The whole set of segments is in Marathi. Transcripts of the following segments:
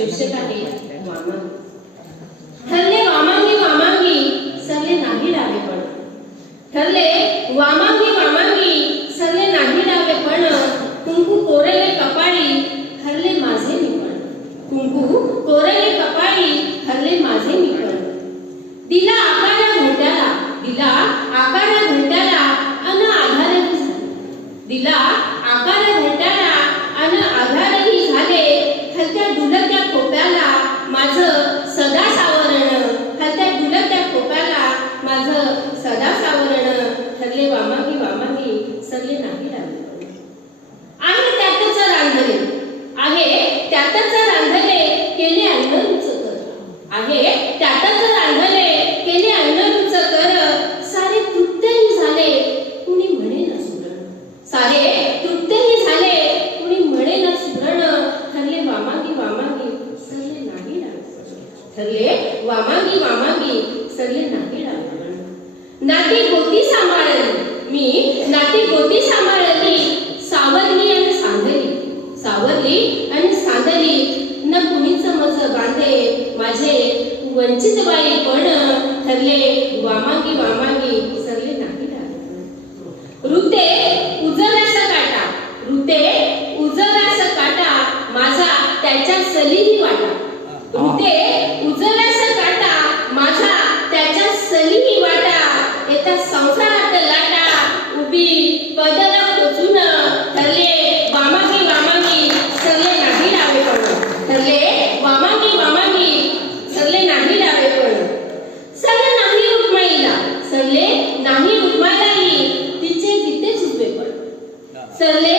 शीर्षक आहे ठरले वामांगी वामांगी सरले नाही ठरले वामांगी वामांगी सरले नाही कुंकू कपाळी हरले माझे निपण कुंकू कपाळी हरले माझे निपण दिला आकारा घंट्याला दिला आकारा घंट्याला अन आधारही दिला आकारा घंट्याला अन आधारही झाले हलत्या डुलत्या खोप्याला माझं सदा सावरण हलत्या डुलत्या खोप्याला माझं सदा सावरण ठरले वामागी वामागी सरले नाही डावे आहे त्यातच रांधले. आहे त्यातच रांधले केले अन्न रुच कर आहे त्यातच रांधले केले अन्न रुच कर सारे तृप्तही झाले कुणी म्हणे ना सुरण. सारे तृप्तही झाले कुणी म्हणे ना सुरण. ठरले वामागी वामागी सरले नाही डावे ठरले वामागी वामागी सरले नाही डावे नाती गोती सांभाळ मी नाती गोती सांभाळली. सावरली आणि सांधली. सावरली आणि सांधली. न कुणीच मज बांधे. माझे वंचित बाई पण ठरले. वामागी वामागी. सरले नाही डावे ऋते उजव्यास काटा. ऋते उजव्यास काटा. माझा त्याच्या सलीही वाटा. ऋते उजव्यास काटा. माझा त्याच्या सलीही वाटा. येता संसारात लाट ठरले वामागी वामागी सरले नाही डावे पण ठरले वामागी वामागी सरले नाही डावे पण सरले नाही रुक्माईला सरले नाही रुक्माईलाही तिचे तिथेच उभे पण सरले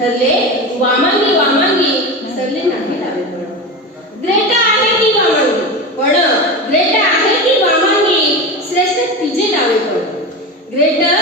ठरले. वामांगी वामांगी सरले नाही लावे पण. ग्रेटा आहे ती वामांगी पण ग्रेटा आहे ती वामांगी श्रेष्ठ तिचे लावे पण. ग्रेटर